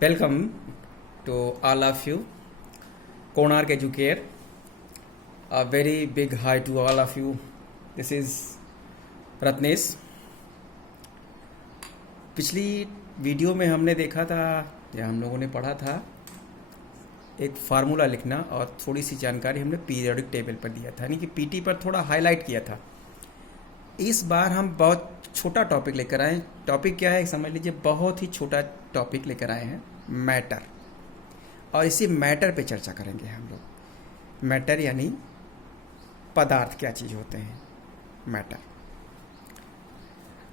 Welcome to all of you, Konark Educare. A very big hi to all of you. This is Ratnesh. पिछली video में हमने देखा था या हम लोगों ने पढ़ा था एक फार्मूला लिखना और थोड़ी सी जानकारी हमने पीरियोडिक टेबल पर दिया था, यानी कि पीटी पर थोड़ा हाईलाइट किया था। इस बार हम बहुत छोटा टॉपिक लेकर आए हैं। टॉपिक क्या है समझ लीजिए, बहुत ही छोटा टॉपिक लेकर आए हैं, मैटर। और इसी मैटर पे चर्चा करेंगे हम लोग। मैटर यानी पदार्थ क्या चीज़ होते हैं, मैटर।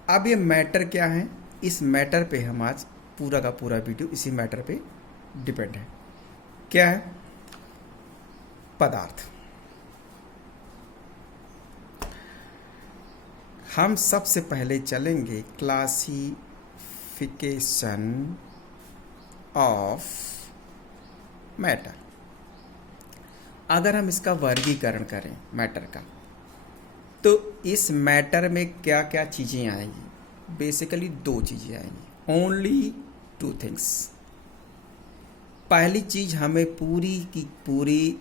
अब ये मैटर क्या है, इस मैटर पे हम आज पूरा का पूरा वीडियो इसी मैटर पे डिपेंड है। क्या है? पदार्थ। हम सबसे पहले चलेंगे क्लासिफिकेशन ऑफ मैटर। अगर हम इसका वर्गीकरण करें मैटर का, तो इस मैटर में क्या क्या चीज़ें आएंगी? बेसिकली दो चीज़ें आएंगी, ओनली टू थिंग्स। पहली चीज़, हमें पूरी की पूरी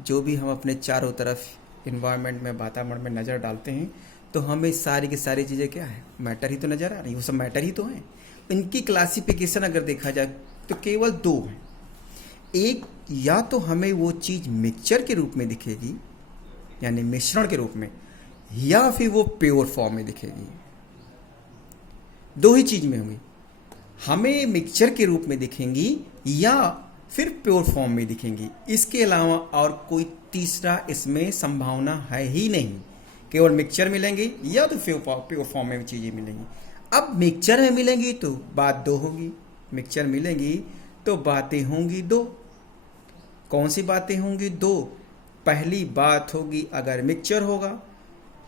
जो भी हम अपने चारों तरफ इन्वायरमेंट में, वातावरण में नज़र डालते हैं, तो हमें सारी की सारी चीज़ें क्या है, मैटर ही तो नज़र आ रही, वो सब मैटर ही तो हैं। इनकी क्लासिफिकेशन अगर देखा जाए तो केवल दो हैं। एक, या तो हमें वो चीज़ मिक्सचर के रूप में दिखेगी, यानी मिश्रण के रूप में, या फिर वो प्योर फॉर्म में दिखेगी। दो ही चीज़ में होंगी, हमें मिक्सचर के रूप में दिखेंगी या फिर प्योर फॉर्म में दिखेंगी। इसके अलावा और कोई तीसरा इसमें संभावना है ही नहीं। केवल मिक्सचर मिलेंगी या तो प्योर फॉर्म में चीज़ें मिलेंगी। अब मिक्सचर में मिलेंगी तो बात दो होगी, मिक्सचर मिलेंगी तो बातें होंगी दो। कौन सी बातें होंगी? दो। पहली बात होगी, अगर मिक्सचर होगा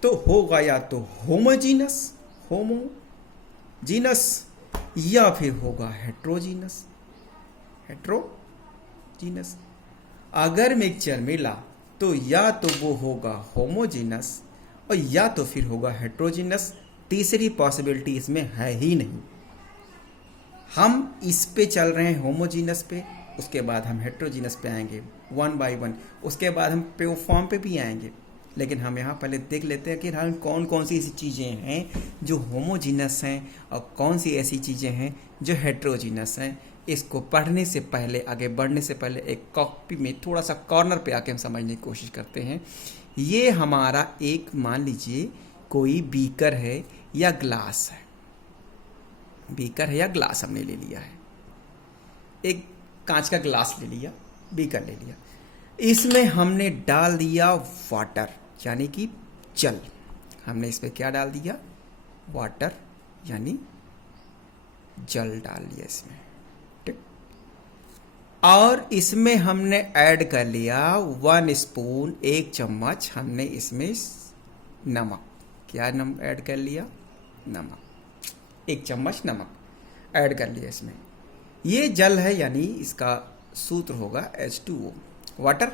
तो होगा या तो होमोजीनस या फिर होगा हेट्रोजीनस। अगर मिक्सचर मिला तो या तो वो होगा होमोजीनस और या तो फिर होगा हेट्रोजीनस। तीसरी पॉसिबिलिटी इसमें है ही नहीं। हम इस पे चल रहे हैं, होमोजीनस पे, उसके बाद हम हेट्रोजीनस पे आएंगे वन बाय वन, उसके बाद हम प्योर फॉर्म पे भी आएंगे। लेकिन हम यहाँ पहले देख लेते हैं कि हम कौन कौन सी ऐसी चीज़ें हैं जो होमोजीनस हैं और कौन सी ऐसी चीज़ें हैं जो हेट्रोजीनस हैं। इसको पढ़ने से पहले, आगे बढ़ने से पहले, एक कॉपी में थोड़ा सा कॉर्नर पे आके हम समझने की कोशिश करते हैं। ये हमारा एक, मान लीजिए कोई बीकर है या ग्लास है, बीकर है या ग्लास हमने ले लिया है। एक कांच का ग्लास ले लिया, बीकर ले लिया, इसमें हमने डाल दिया वाटर, यानी कि जल। हमने इसमें क्या डाल दिया? वाटर, यानी जल डाल दिया इसमें, ठीक। और इसमें हमने ऐड कर लिया 1 स्पून, 1 चम्मच हमने इसमें नमक। क्या ऐड कर लिया? नमक। 1 चम्मच नमक ऐड कर लिया इसमें। ये जल है, यानी इसका सूत्र होगा H2O, वाटर।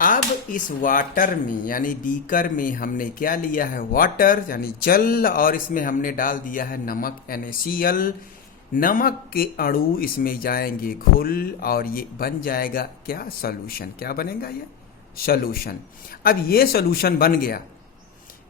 अब इस वाटर में, यानी बीकर में हमने क्या लिया है? वाटर, यानी जल, और इसमें हमने डाल दिया है नमक, NaCl। नमक के अणु इसमें जाएंगे घुल और ये बन जाएगा क्या? सॉल्यूशन। क्या बनेगा? ये सॉल्यूशन। अब ये सॉल्यूशन बन गया।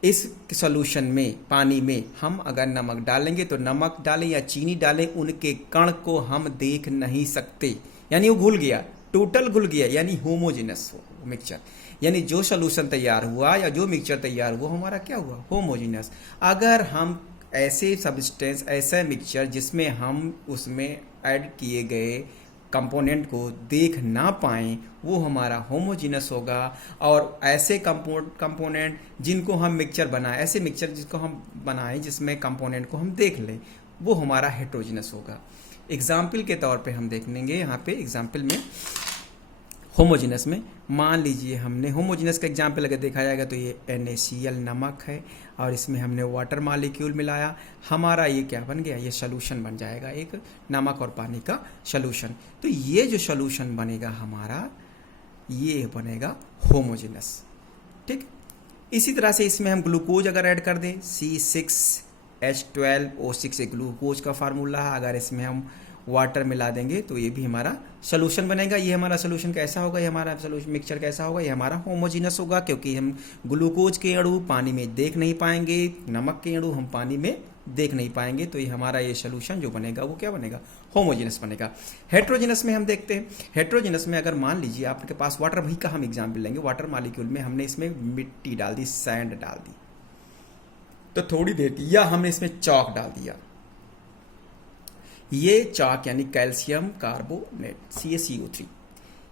इस सॉल्यूशन में, पानी में हम अगर नमक डालेंगे तो नमक डालें या चीनी डालें, उनके कण को हम देख नहीं सकते, यानी वो घुल गया, टोटल घुल गया, यानी होमोजीनस मिक्सचर। यानी जो सॉल्यूशन तैयार हुआ या जो मिक्सचर तैयार हुआ, हमारा क्या हुआ? होमोजीनस। अगर हम ऐसे सब्सटेंस, ऐसा मिक्सचर जिसमें हम उसमें ऐड किए गए कंपोनेंट को देख ना पाएं, वो हमारा होमोजीनस होगा। और ऐसे कंपोनेंट जिनको हम मिक्सचर बनाएं, ऐसे मिक्सचर जिसको हम बनाएं जिसमें कंपोनेंट को हम देख लें, वो हमारा हेट्रोजीनस होगा। एग्जाम्पल के तौर पे हम देख लेंगे यहाँ पे। एग्जाम्पल में होमोजीनस में मान लीजिए हमने होमोजीनस का एग्जाम्पल अगर देखा जाएगा तो ये NaCl नमक है और इसमें हमने वाटर मॉलिक्यूल मिलाया, हमारा ये क्या बन गया? ये सॉल्यूशन बन जाएगा, एक नमक और पानी का सॉल्यूशन। तो ये जो सॉल्यूशन बनेगा हमारा, ये बनेगा होमोजीनस, ठीक। इसी तरह से इसमें हम ग्लूकोज अगर ऐड कर दें, C6H12O6 ग्लूकोज का फार्मूला है। अगर इसमें हम वाटर मिला देंगे तो ये भी हमारा सोल्यूशन बनेगा। ये हमारा सोल्यूशन कैसा होगा, ये हमारा सोल्यूशन मिक्सचर कैसा होगा, ये हमारा होमोजीनस होगा, क्योंकि हम ग्लूकोज के अणु पानी में देख नहीं पाएंगे, नमक के अणु हम पानी में देख नहीं पाएंगे, तो ये हमारा ये सोल्यूशन जो बनेगा वो क्या बनेगा, होमोजीनस बनेगा। हेट्रोजीनस में हम देखते हैं, हेट्रोजीनस में अगर मान लीजिए आपके पास वाटर, वही का हम एग्जाम्पल लेंगे, वाटर मॉलिक्यूल में हमने इसमें मिट्टी डाल दी, सैंड डाल दी, तो थोड़ी देर की, या हमने इसमें चॉक डाल दिया, ये चॉक यानी कैल्शियम कार्बोनेट CaCO3,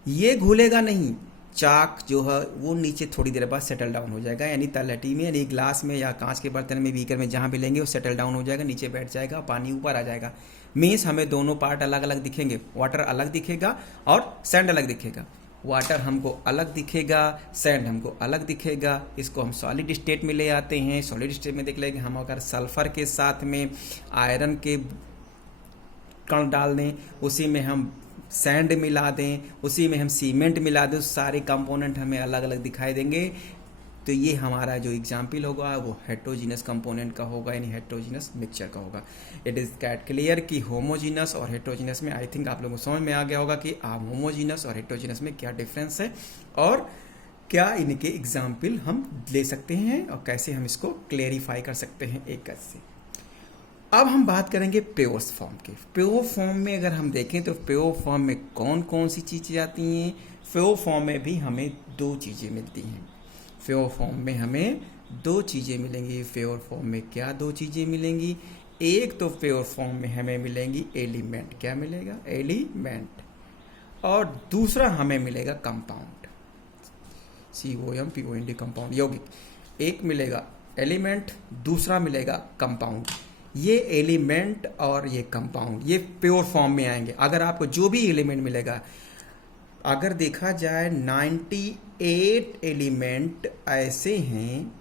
ये घुलेगा नहीं, चाक जो है वो नीचे थोड़ी देर बाद सेटल डाउन हो जाएगा, यानी तलहटी में यानी ग्लास में या कांच के बर्तन में, बीकर में, जहाँ भी लेंगे वो सेटल डाउन हो जाएगा, नीचे बैठ जाएगा, पानी ऊपर आ जाएगा। मीन्स हमें दोनों पार्ट अलग अलग दिखेंगे, वाटर अलग दिखेगा और सैंड अलग दिखेगा। वाटर हमको अलग दिखेगा, सैंड हमको अलग दिखेगा। इसको हम सॉलिड स्टेट में ले आते हैं। सॉलिड स्टेट में देख लेंगे हम, अगर सल्फर के साथ में आयरन के कण डाल दें, उसी में हम सैंड मिला दें, उसी में हम सीमेंट मिला दें, सारे कंपोनेंट हमें अलग अलग दिखाई देंगे। तो ये हमारा जो एग्जाम्पल होगा वो हेट्रोजीनस कंपोनेंट का होगा, यानी हेट्रोजीनस मिक्सचर का होगा। इट इज़ कैट क्लियर कि होमोजीनस और हेट्रोजीनस में, आई थिंक आप लोगों को समझ में आ गया होगा कि होमोजीनस और हेट्रोजीनस में क्या डिफरेंस है और क्या इनके एग्जाम्पल हम ले सकते हैं और कैसे हम इसको क्लेरिफाई कर सकते हैं एक कैसे। अब हम बात करेंगे प्योर फॉर्म के। प्योर फॉर्म में अगर हम देखें तो प्योर फॉर्म में कौन कौन सी चीज़ें आती हैं। प्योर फॉर्म में भी हमें दो चीज़ें मिलती हैं। प्योर फॉर्म में हमें दो चीज़ें मिलेंगी। प्योर फॉर्म में क्या दो चीज़ें मिलेंगी, एक तो प्योर फॉर्म में हमें मिलेंगी एलिमेंट, क्या मिलेगा, एलिमेंट, और दूसरा हमें मिलेगा कंपाउंड, COMPOUND कंपाउंड, यौगिक। एक मिलेगा एलिमेंट, दूसरा मिलेगा कंपाउंड। ये एलिमेंट और ये कंपाउंड ये प्योर फॉर्म में आएंगे। अगर आपको जो भी एलिमेंट मिलेगा, अगर देखा जाए 98 एलिमेंट ऐसे हैं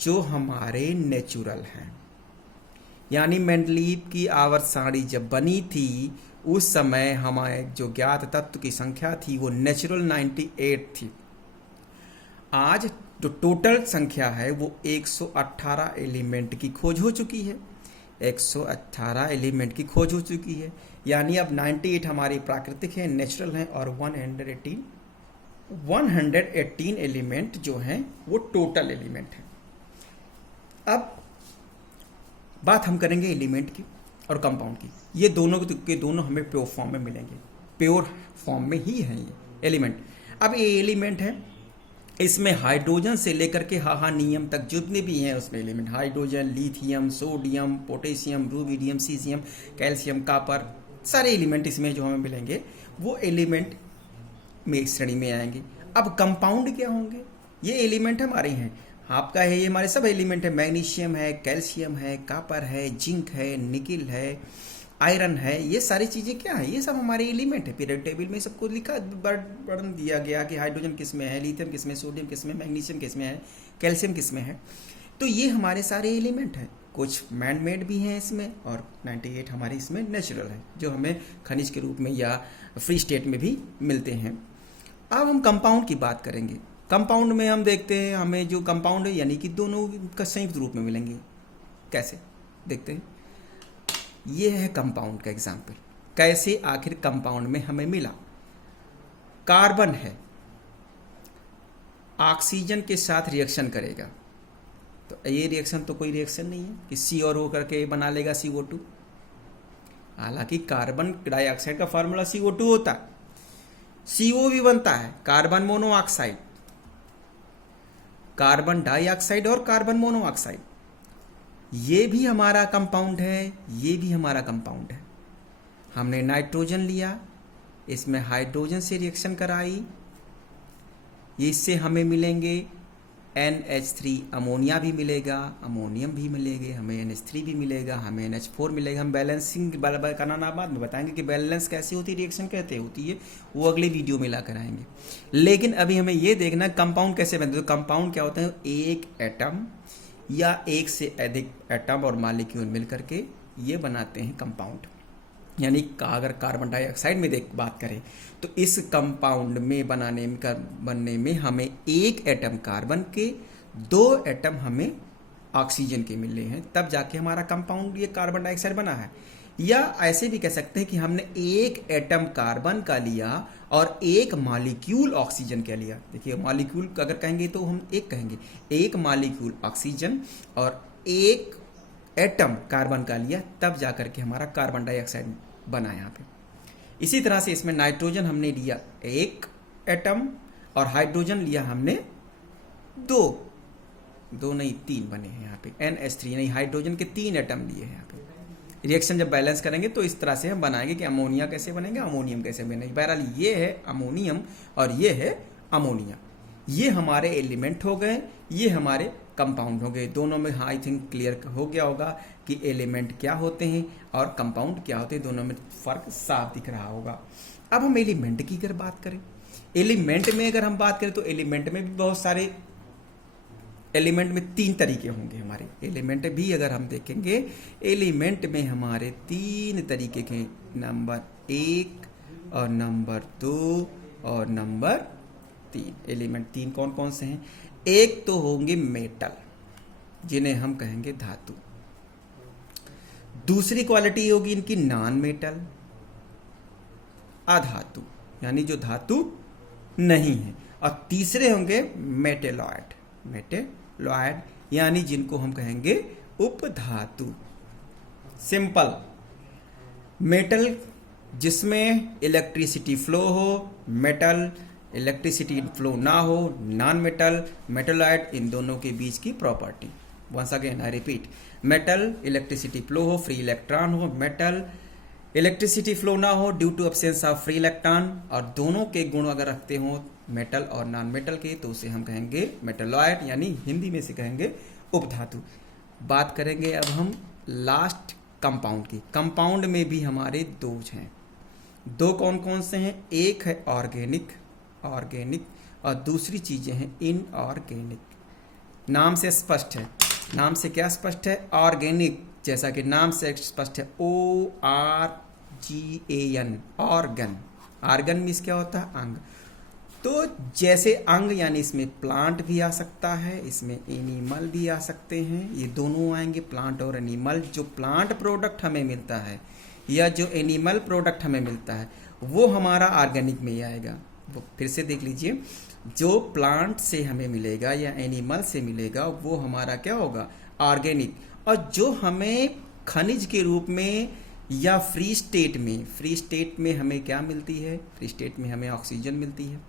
जो हमारे नेचुरल हैं, यानी मेंडलीव की आवर्त सारणी जब बनी थी उस समय हमारे जो ज्ञात तत्व की संख्या थी वो नेचुरल 98 थी। आज जो टोटल संख्या है वो 118 एलिमेंट की खोज हो चुकी है। 118 एलिमेंट की खोज हो चुकी है, यानी अब 98 हमारी प्राकृतिक है, नेचुरल है, और 118 एलिमेंट जो हैं वो टोटल एलिमेंट है। अब बात हम करेंगे एलिमेंट की और कंपाउंड की। ये दोनों के दोनों हमें प्योर फॉर्म में मिलेंगे, प्योर फॉर्म में ही है ये एलिमेंट। अब ये एलिमेंट है, इसमें हाइड्रोजन से लेकर के हाहानियम तक जितने भी हैं उसमें element, hydrogen, lithium, sodium, potassium, rubidium, caesium, calcium, copper, सारे एलिमेंट इसमें जो हमें मिलेंगे वो एलिमेंट में एक श्रेणी में आएंगे। अब कंपाउंड क्या होंगे, ये एलिमेंट हमारे हैं, आपका है, ये हमारे सब एलिमेंट है, मैग्नीशियम है, कैल्शियम है, कॉपर है, जिंक है, निकिल है, आयरन है, ये सारी चीज़ें क्या है, ये सब हमारे एलिमेंट है। पीरियड टेबल में सबको लिखा वर्णन दिया गया कि हाइड्रोजन किस में है, लिथियम किस में, सोडियम किस में, मैग्नीशियम किस में है, कैल्शियम किस में है। तो ये हमारे सारे एलिमेंट हैं, कुछ मैन मेड भी हैं इसमें, और 98 हमारे इसमें नेचुरल है जो हमें खनिज के रूप में या फ्री स्टेट में भी मिलते हैं। अब हम कंपाउंड की बात करेंगे। कंपाउंड में हम देखते हैं हमें जो कंपाउंड है यानी कि दोनों का संयुक्त रूप में मिलेंगे। कैसे देखते हैं, ये है कंपाउंड का एग्जाम्पल। कैसे आखिर कंपाउंड में हमें मिला, कार्बन है, ऑक्सीजन के साथ रिएक्शन करेगा, तो ये रिएक्शन तो कोई रिएक्शन नहीं है कि C और O करके बना लेगा CO2। हालांकि कार्बन डाइऑक्साइड का फार्मूला CO2 होता है, CO भी बनता है, कार्बन मोनोऑक्साइड, कार्बन डाइऑक्साइड और कार्बन मोनोऑक्साइड, ये भी हमारा कंपाउंड है, ये भी हमारा कंपाउंड है। हमने नाइट्रोजन लिया, इसमें हाइड्रोजन से रिएक्शन कराई, इससे हमें मिलेंगे NH3, अमोनिया भी मिलेगा, अमोनियम भी मिलेंगे, हमें NH3 भी मिलेगा, हमें NH4 मिलेगा। हम बैलेंसिंग का नाम बाद में बताएंगे कि बैलेंस कैसी होती है, रिएक्शन कैसे होती है, वो अगले वीडियो में ला कर आएंगे। लेकिन अभी हमें ये देखना कंपाउंड कैसे बनते हैं। तो कंपाउंड क्या होता है, एक एटम या एक से अधिक एटम और मॉलिक्यूल मिलकर के ये बनाते हैं कंपाउंड। यानी अगर कार्बन डाइऑक्साइड में बात करें तो इस कंपाउंड में बनने में हमें एक एटम कार्बन के, दो एटम हमें ऑक्सीजन के मिले हैं, तब जाके हमारा कंपाउंड ये कार्बन डाइऑक्साइड बना है। या ऐसे भी कह सकते हैं कि हमने एक एटम कार्बन का लिया और एक मॉलिक्यूल ऑक्सीजन का लिया। देखिए मॉलिक्यूल अगर कहेंगे तो हम एक कहेंगे, एक मॉलिक्यूल ऑक्सीजन और एक एटम कार्बन का लिया, तब जाकर के हमारा कार्बन डाइऑक्साइड बना यहाँ पे। इसी तरह से इसमें नाइट्रोजन हमने लिया एक एटम और हाइड्रोजन लिया हमने दो नहीं तीन बने हैं यहाँ पे, NH3 नहीं, हाइड्रोजन के 3 एटम लिए हैं यहाँ पे। रिएक्शन जब बैलेंस करेंगे तो इस तरह से हम बनाएंगे कि अमोनिया कैसे बनेगा, अमोनियम कैसे बनेगा। बहरहाल ये है अमोनियम और ये है अमोनिया। ये हमारे एलिमेंट हो गए, ये हमारे कंपाउंड हो गए। दोनों में आई थिंक क्लियर हो गया होगा कि एलिमेंट क्या होते हैं और कंपाउंड क्या होते हैं, दोनों में फर्क साफ दिख रहा होगा। अब हम एलिमेंट की अगर बात करें, एलिमेंट में अगर हम बात करें तो एलिमेंट में भी बहुत सारे, एलिमेंट में 3 तरीके होंगे हमारे। एलिमेंट भी अगर हम देखेंगे, एलिमेंट में हमारे 3 तरीके के, नंबर 1 और नंबर 2 और नंबर 3। एलिमेंट 3 कौन कौन से हैं? एक तो होंगे मेटल, जिन्हें हम कहेंगे धातु। दूसरी क्वालिटी होगी इनकी नॉन मेटल, अधातु, यानी जो धातु नहीं है। और तीसरे होंगे मेटेलॉइड, मेटेलॉइड यानी जिनको हम कहेंगे उपधातु। सिंपल, मेटल जिसमें इलेक्ट्रिसिटी फ्लो हो, मेटल इलेक्ट्रिसिटी फ्लो ना हो, नॉन मेटल, मेटेलॉइड, इन दोनों के बीच की property. Once again I repeat, metal electricity flow हो, फ्री इलेक्ट्रॉन हो, मेटल इलेक्ट्रिसिटी फ्लो ना हो due to absence of free electron, और दोनों के गुण अगर रखते हो मेटल और नॉन मेटल के, तो उसे हम कहेंगे मेटेलॉइड, यानी हिंदी में से कहेंगे उपधातु। बात करेंगे अब हम लास्ट कंपाउंड की। कंपाउंड में भी हमारे 2 हैं। 2 कौन कौन से हैं? एक है ऑर्गेनिक, ऑर्गेनिक, और दूसरी चीजें हैं इनऑर्गेनिक। नाम से स्पष्ट है, नाम से क्या स्पष्ट है? ऑर्गेनिक, जैसा कि नाम से स्पष्ट है, ORGAN, ऑर्गन। ऑर्गन मीन्स क्या होता है? अंग। तो जैसे अंग यानी इसमें प्लांट भी आ सकता है, इसमें एनिमल भी आ सकते हैं, ये दोनों आएंगे, प्लांट और एनिमल। जो प्लांट प्रोडक्ट हमें मिलता है या जो एनिमल प्रोडक्ट हमें मिलता है वो हमारा ऑर्गेनिक में ही आएगा। वो फिर से देख लीजिए, जो प्लांट से हमें मिलेगा या एनिमल से मिलेगा वो हमारा क्या होगा? ऑर्गेनिक। और जो हमें खनिज के रूप में या फ्री स्टेट में हमें क्या मिलती है? फ्री स्टेट में हमें ऑक्सीजन मिलती है,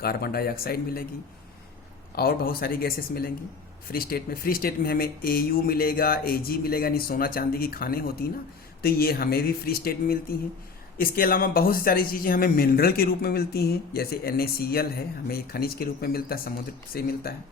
कार्बन डाइऑक्साइड मिलेगी और बहुत सारी गैसेस मिलेंगी फ्री स्टेट में। फ्री स्टेट में हमें AU मिलेगा, AG मिलेगा, यानी सोना चांदी की खानें होती ना, तो ये हमें भी फ्री स्टेट में मिलती हैं। इसके अलावा बहुत सी सारी चीज़ें हमें मिनरल के रूप में मिलती हैं, जैसे NaCl है, हमें खनिज के रूप में मिलता है, समुद्र से मिलता है।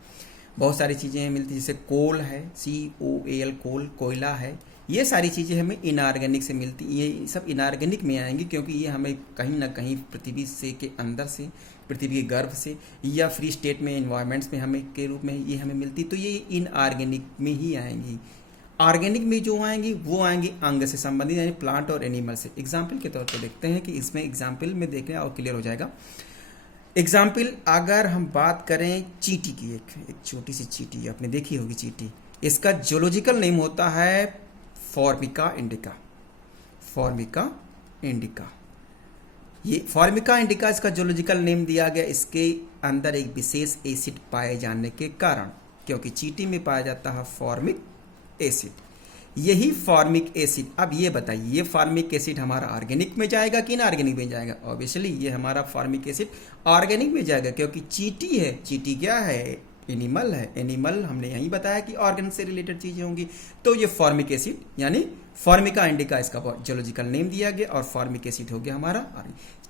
बहुत सारी चीज़ें मिलती हैं, जैसे कोल है, COAL, कोल, कोयला है। ये सारी चीज़ें हमें इनऑर्गेनिक से मिलती, ये सब इनऑर्गेनिक में आएंगी, क्योंकि ये हमें कहीं ना कहीं पृथ्वी से के अंदर से, पृथ्वी के गर्भ से या फ्री स्टेट में इन्वायरमेंट्स में हमें के रूप में ये हमें मिलती, तो ये इनऑर्गेनिक में ही आएंगी। ऑर्गेनिक में जो आएंगी वो आएंगी अंग से संबंधित, यानी प्लांट और एनिमल से। एग्जाम्पल के तौर पर देखते हैं कि इसमें एग्जाम्पल में देखें और क्लियर हो जाएगा। एग्जाम्पल अगर हम बात करें चींटी की, एक छोटी सी चींटी आपने देखी होगी चींटी, इसका जोलॉजिकल नेम होता है फॉर्मिका इंडिका। फॉर्मिका इंडिका, ये फॉर्मिका इंडिका इसका जोलॉजिकल नेम दिया गया इसके अंदर एक विशेष एसिड पाए जाने के कारण, क्योंकि चींटी में पाया जाता है फॉर्मिक एसिड। यही फॉर्मिक एसिड, अब ये बताइए, ये फॉर्मिक एसिड हमारा ऑर्गेनिक में जाएगा कि इनऑर्गेनिक में जाएगा? ऑब्वियसली ये हमारा फॉर्मिक एसिड ऑर्गेनिक में जाएगा, क्योंकि चींटी है। चींटी क्या है? एनिमल है। एनिमल हमने यही बताया कि ऑर्गन से रिलेटेड चीजें होंगी, तो ये फॉर्मिक एसिड यानी फॉर्मिका इंडिका इसका जोलॉजिकल नेम दिया गया और फॉर्मिक एसिड हो गया हमारा।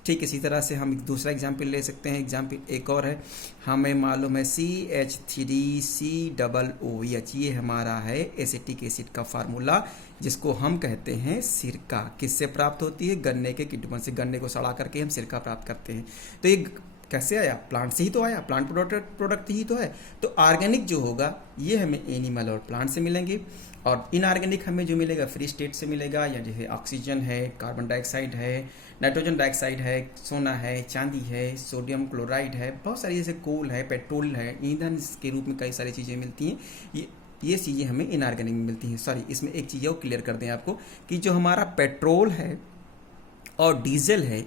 ठीक इसी तरह से हम एक दूसरा एग्जाम्पल ले सकते हैं। एग्जाम्पल एक और है, हमें मालूम है CH3COOH, ये हमारा है एसिटिक एसिड का फार्मूला, जिसको हम कहते हैं सिरका। किससे प्राप्त होती है? गन्ने के कीटों से। गन्ने को सड़ा करके हम सिरका प्राप्त करते हैं। तो ये कैसे आया? प्लांट से ही तो आया, प्लांट प्रोडक्ट ही तो है। तो ऑर्गेनिक जो होगा ये हमें एनिमल और प्लांट से मिलेंगे, और इनऑर्गेनिक हमें जो मिलेगा फ्री स्टेट से मिलेगा, या जैसे ऑक्सीजन है, कार्बन डाइऑक्साइड है, नाइट्रोजन डाइऑक्साइड है, सोना है, चांदी है, सोडियम क्लोराइड है, बहुत सारी जैसे कोल है, पेट्रोल है, ईंधन के रूप में कई सारी चीज़ें मिलती हैं। ये ये चीज़ें हमें इनऑर्गेनिक में मिलती हैं। सॉरी, इसमें एक चीज़ और क्लियर कर दें आपको कि जो हमारा पेट्रोल है और डीजल है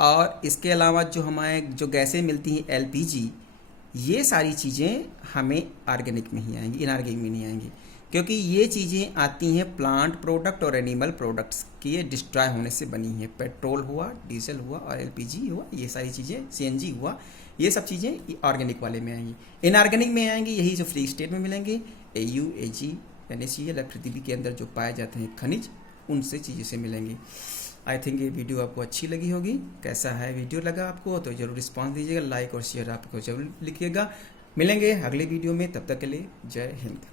और इसके अलावा जो हमारे जो गैसें मिलती हैं एलपीजी, ये सारी चीज़ें हमें ऑर्गेनिक में ही आएंगी, इनऑर्गेनिक में नहीं आएंगी, क्योंकि ये चीज़ें आती हैं प्लांट प्रोडक्ट और एनिमल प्रोडक्ट्स के डिस्ट्रॉय होने से बनी हैं। पेट्रोल हुआ, डीजल हुआ और एलपीजी हुआ, ये सारी चीज़ें, सीएनजी हुआ, ये सब चीज़ें ऑर्गेनिक वाले में आएंगी। इनऑर्गेनिक में आएंगी यही जो फ्री स्टेट में मिलेंगे, एयू, एजी, NaCl या पृथ्वी के अंदर जो पाए जाते हैं खनिज, उनसे चीज़ों से मिलेंगी। आई थिंक ये वीडियो आपको अच्छी लगी होगी। कैसा है वीडियो लगा आपको तो ज़रूर रिस्पॉन्स दीजिएगा, लाइक और शेयर आपको ज़रूर लिखिएगा। मिलेंगे अगले वीडियो में, तब तक के लिए जय हिंद।